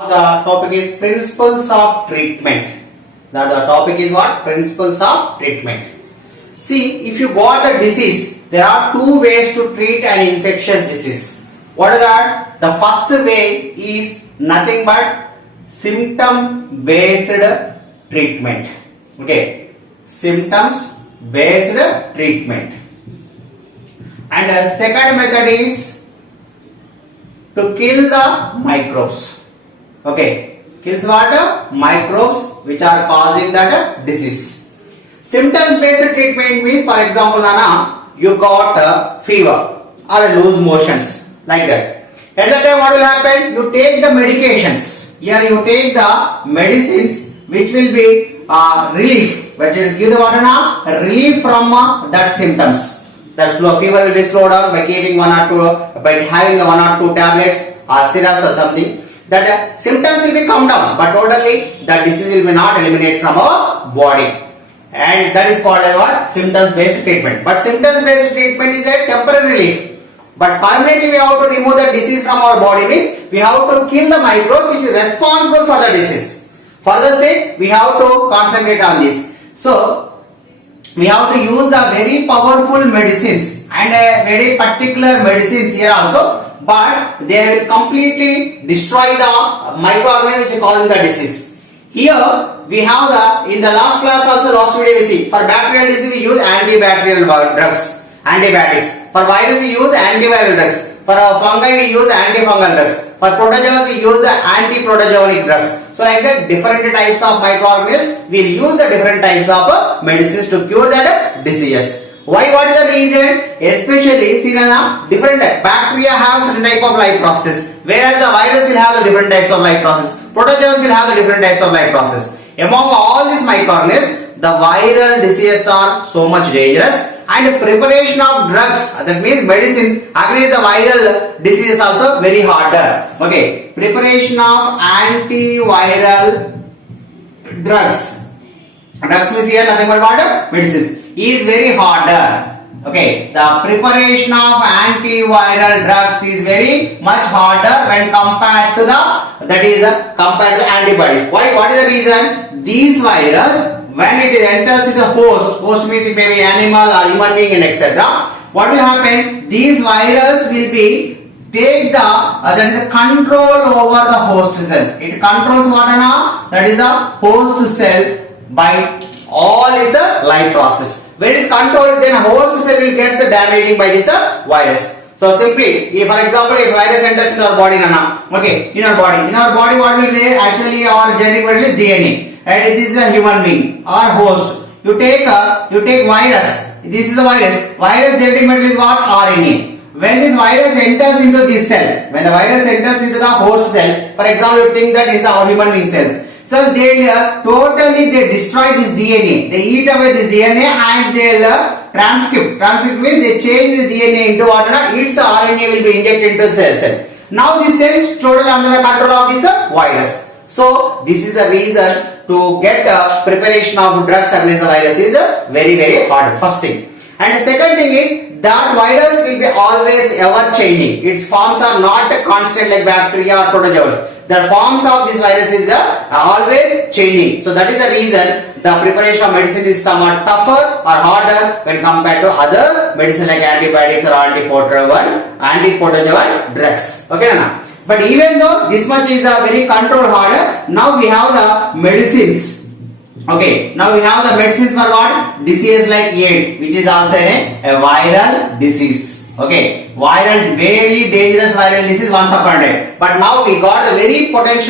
The topic is principles of treatment. Now the topic is what? Principles of treatment. See, if you got the disease, there are two ways to treat an infectious disease. What is that? The first way is nothing but symptom based treatment. Okay, symptoms based treatment. And the second method is to kill the microbes. Okay, kills what? Microbes which are causing that disease. Symptoms based treatment means, for example, Nana, you got a fever or loose motions like that. At that time, what will happen? You take the medications. Here you take the medicines which will be relief, which will give the what, relief from that symptoms. The fever will be slowed down by keeping one or two, by having the one or two tablets or syrups or something. That symptoms will be come down, but totally the disease will be not eliminated from our body, and that is called as what? Symptoms based treatment. But symptoms based treatment is a temporary relief, but permanently we have to remove the disease from our body. Means we have to kill the microbes which is responsible for the disease. For the sake, we have to concentrate on this. So we have to use the very powerful medicines and very particular medicines here also, but they will completely destroy the microorganism which is causing the disease. Here we have the, in the last class also, last video we see, for bacterial disease we use antibacterial drugs, antibiotics. For virus we use antiviral drugs. For fungi we use antifungal drugs. For protozoans we use the antiprotozoanic drugs. So like that, different types of microorganisms will use the different types of medicines to cure that diseases. Why? What is the reason? Especially, see, different bacteria have certain type of life process, whereas the virus will have the different types of life process. Protozoans will have the different types of life process. Among all these microorganisms, the viral diseases are so much dangerous, and preparation of drugs, that means medicines against the viral disease, also very harder. Okay, preparation of antiviral drugs. Drugs means here nothing but what? Medicines. Is very harder. Okay, the preparation of antiviral drugs is very much harder when compared to compared to antibodies. Why? What is the reason? These virus, when it enters in the host means it may be animal or human being and etc. What will happen? These virus will be take the that is a control over the host cells. It controls what, that is a host cell by all its life process. When it is controlled, then host cell will get damaging by this virus. So simply, if for example, if virus enters in our body, okay, in our body, what will be there? Actually, our genetic material is DNA, and this is a human being, our host. You take virus. This is a virus. Virus genetic material is what? RNA. When this virus enters into this cell, when the virus enters into the host cell, for example, you think that it is our human being cells. So they totally destroy this DNA. They eat away this DNA and they'll transcript. Transcript means they change the DNA into what? Its RNA will be injected into the cell. Now this cell is totally under the control of this virus. So this is the reason to get preparation of drugs against the virus is very, very hard. First thing. And the second thing is that virus will be always ever changing. Its forms are not constant like bacteria or protozoans. The forms of this virus is always changing. So that is the reason the preparation of medicine is somewhat tougher or harder when compared to other medicine like antibiotics or antiprotozoan drugs. Okay, Nana? But even though this much is a very control harder, now we have the medicines. Okay, now we have the medicines for what? Disease like AIDS, which is also a viral disease. Okay, viral, very dangerous viral disease once upon a time. But now we got the very potent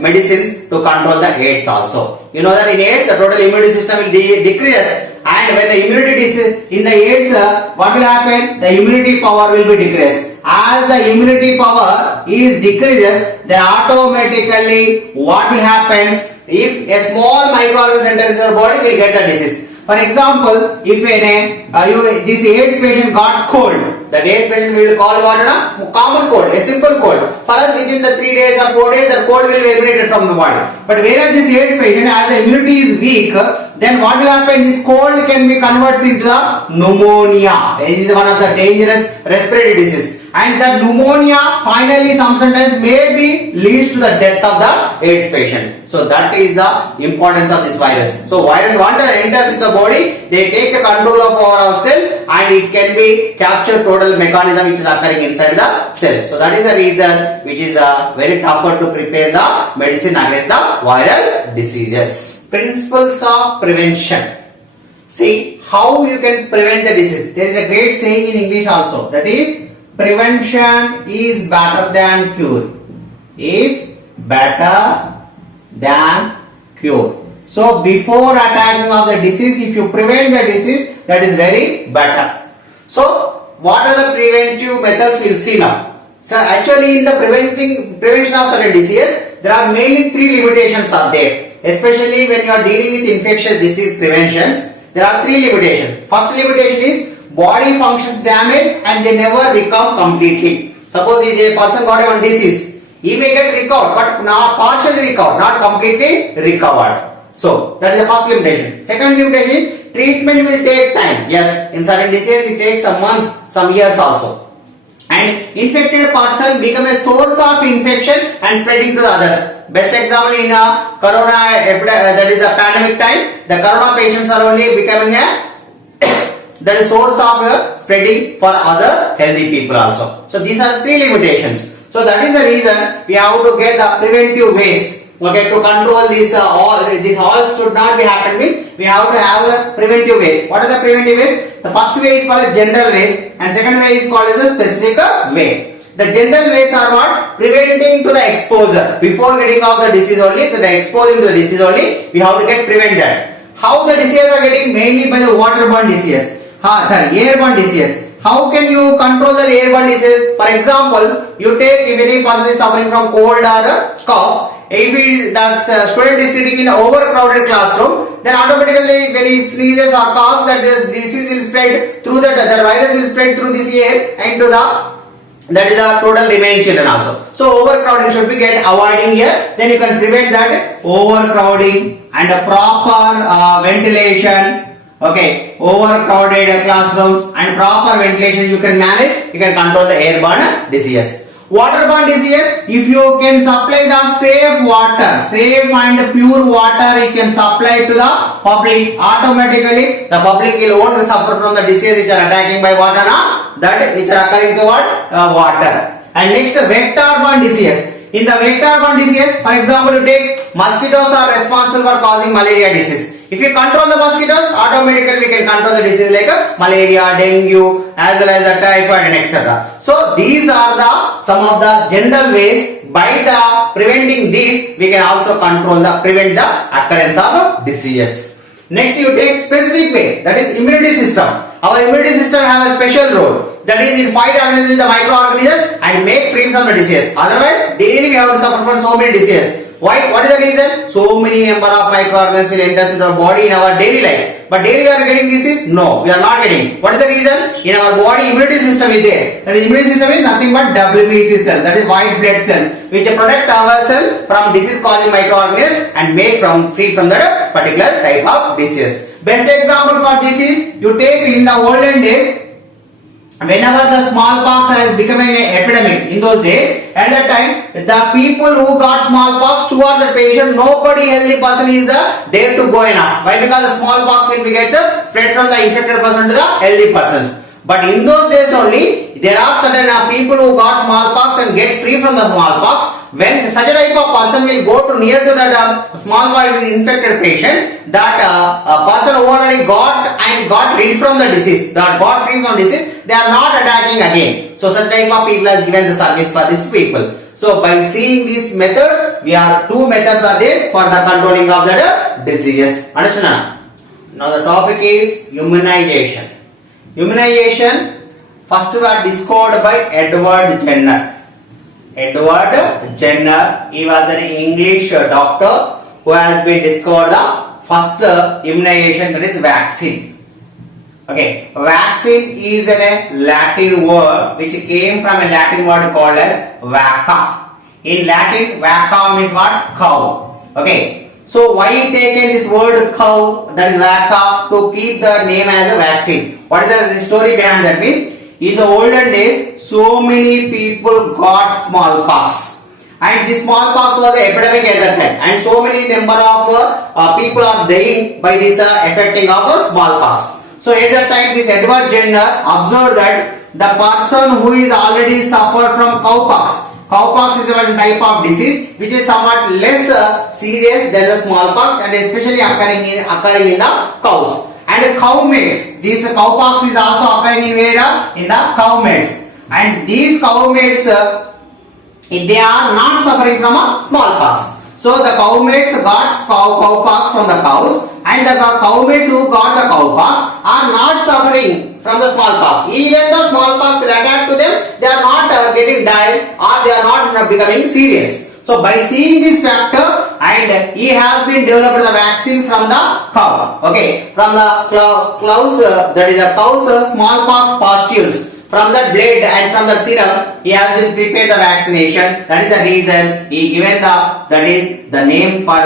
medicines to control the AIDS also. You know that in AIDS, the total immunity system will decrease, and when the immunity is in the AIDS, what will happen? The immunity power will be decreased. As the immunity power is decreases, then automatically what will happen? If a small microorganism enters your body, will get the disease. For example, if this AIDS patient got cold, the AIDS patient will call what? A common cold, a simple cold. For us, within the 3 days or 4 days, the cold will be eliminated from the body. But whereas this AIDS patient, as the immunity is weak, then what will happen? This cold can be converted into the pneumonia. It is one of the dangerous respiratory disease. and the pneumonia finally sometimes maybe leads to the death of the AIDS patient. So that is the importance of this virus. So virus once enters into the body, they take the control of our cell and it can be capture total mechanism which is occurring inside the cell. So that is the reason which is very tougher to prepare the medicine against the viral diseases. Principles of prevention. See how you can prevent the disease. There is a great saying in English also, that is prevention is better than cure. Is better than cure. So before attacking of the disease, if you prevent the disease, that is very better. So what are the preventive methods we'll see now. So actually in the prevention of certain diseases, there are mainly three limitations are there. Especially when you are dealing with infectious disease preventions, there are three limitations. First limitation is body functions damaged and they never recover completely. Suppose if a person got one disease, he may get recovered but not partially recovered, not completely recovered. So that is the first limitation. Second limitation, treatment will take time. Yes, in certain diseases it takes some months, some years also. And infected person become a source of infection and spreading to the others. Best example in corona, that is a pandemic time, the corona patients are only becoming a that is source of spreading for other healthy people also. So these are three limitations. So that is the reason we have to get the preventive ways. Okay, to control this all should not be happen means we have to have the preventive ways. What are the preventive ways? The first way is called general ways and second way is called as a specific way. The general ways are what? Preventing to the exposure. Before getting of the disease only, so the exposing to the disease only, we have to prevent that. How the diseases are getting? Mainly by the waterborne diseases, airborne diseases. How can you control the airborne disease? For example, you take if any person is suffering from cold or cough, if the student is sitting in an overcrowded classroom, then automatically when he sneezes or coughs, that this disease will spread through the virus will spread through this air and to the that is a total remaining children also. So overcrowding should be avoiding here. Then you can prevent that overcrowding and a proper ventilation. Okay, overcrowded classrooms and proper ventilation you can manage. You can control the airborne diseases. Waterborne disease, if you can supply the safe water, safe and pure water, you can supply to the public. Automatically, the public will won't suffer from the disease which are attacking by water, that which are occurring to what water. And next, vector-borne disease. In the vector-borne disease, for example, you take mosquitoes are responsible for causing malaria disease. If you control the mosquitoes, automatically we can control the disease like malaria, dengue, as well as the typhoid and etc. So these are the some of the general ways. By the preventing these, we can also prevent the occurrence of diseases. Next, you take specific way, that is immunity system. Our immunity system have a special role, that is in fight against the microorganisms and make free from the disease. Otherwise, daily we have to suffer from so many diseases. Why? What is the reason? So many number of microorganisms will enter into our body in our daily life. But daily we are getting disease? No, we are not getting. What is the reason? In our body, immunity system is there. That is, immunity system is nothing but WBC cells, that is white blood cells, which protect ourselves from disease-causing microorganisms and make free from that particular type of disease. Best example for disease, you take in the olden days, whenever the smallpox has become an epidemic in those days, at that time, the people who got smallpox towards the patient, nobody healthy person is dare to go enough. Why? Because the smallpox will be spread from the infected person to the healthy persons. But in those days only, there are certain people who got smallpox and get free from the smallpox. When such a type of person will go to near to that smallpox infected patients, that person who already got rid from the disease, that got free from disease, they are not attacking again. So such type of people has given the service for these people. So by seeing these methods, two methods are there for the controlling of the diseases. Understand? Now the topic is immunization. Immunization first was discovered by Edward Jenner. Edward Jenner, he was an English doctor who has been discovered the first immunization, that is vaccine. Okay, vaccine is a Latin word which came from a Latin word called as vacca. In Latin, vacca means what? Cow. Okay, so why taken this word cow, that is vacca, to keep the name as a vaccine? What is the story behind that? Means in the olden days, so many people got smallpox, and this smallpox was an epidemic at that time, and so many number of people are dying by this affecting of smallpox. So at that time, this Edward Jenner observed that the person who is already suffered from cowpox. Cowpox is a type of disease which is somewhat less serious than the smallpox, and especially occurring in the cows. And cow mates, this cowpox is also occurring in where? In the cow mates. And these cow mates, they are not suffering from a smallpox. So the cow mates got cowpox from the cows, and the cow mates who got the cowpox are not suffering from the smallpox. Even the smallpox will attack to them, they are not getting died, or they are not becoming serious. So by seeing this factor, and he has been developed the vaccine from the cow. Okay, from the cows, that is the cow's smallpox pustules. From the blood and from the serum, he has been prepared the vaccination. That is the reason he given the name for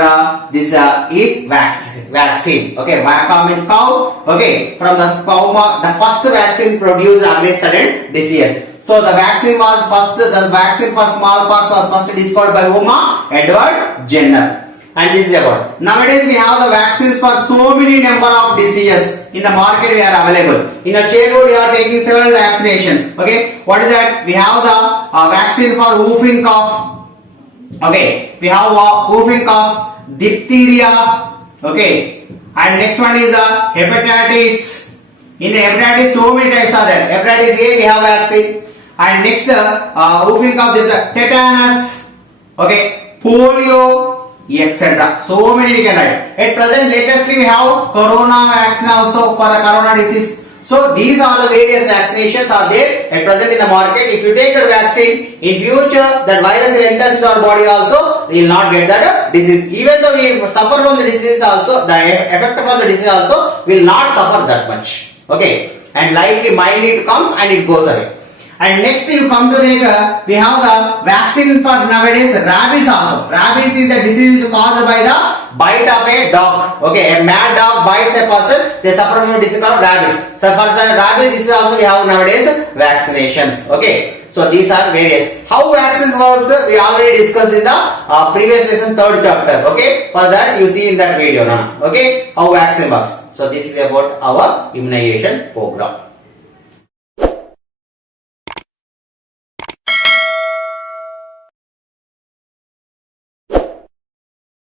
this is vaccine. Okay, Vacom is cow. Okay, from the the first vaccine produced against certain disease. So the vaccine for smallpox was first discovered by whom? Edward Jenner. And this is about. Nowadays we have the vaccines for so many number of diseases in the market we are available. In a childhood we are taking several vaccinations. Okay, what is that? We have the vaccine for whooping cough. Okay, we have whooping cough, diphtheria. Okay, and next one is hepatitis. In the hepatitis, so many types are there. Hepatitis A we have vaccine, and next whooping cough is the tetanus. Okay, polio, etc. So many we can write. At present, latestly we have corona vaccine also for the corona disease. So these are the various vaccinations are there at present in the market. If you take the vaccine, in future that virus will enter into our body also, we will not get that disease. Even though we suffer from the disease also, the effect from the disease also will not suffer that much. Okay, and mildly it comes and it goes away. And next you come to the, we have the vaccine for nowadays rabies also. Rabies is a disease caused by the bite of a dog. Okay, a mad dog bites a person, they suffer from a disease called rabies. So for the rabies disease also we have nowadays vaccinations. Okay, so these are various. How vaccines works we already discussed in the previous lesson 3rd chapter. Okay, for that you see in that video now. Okay, how vaccine works. So this is about our immunization program.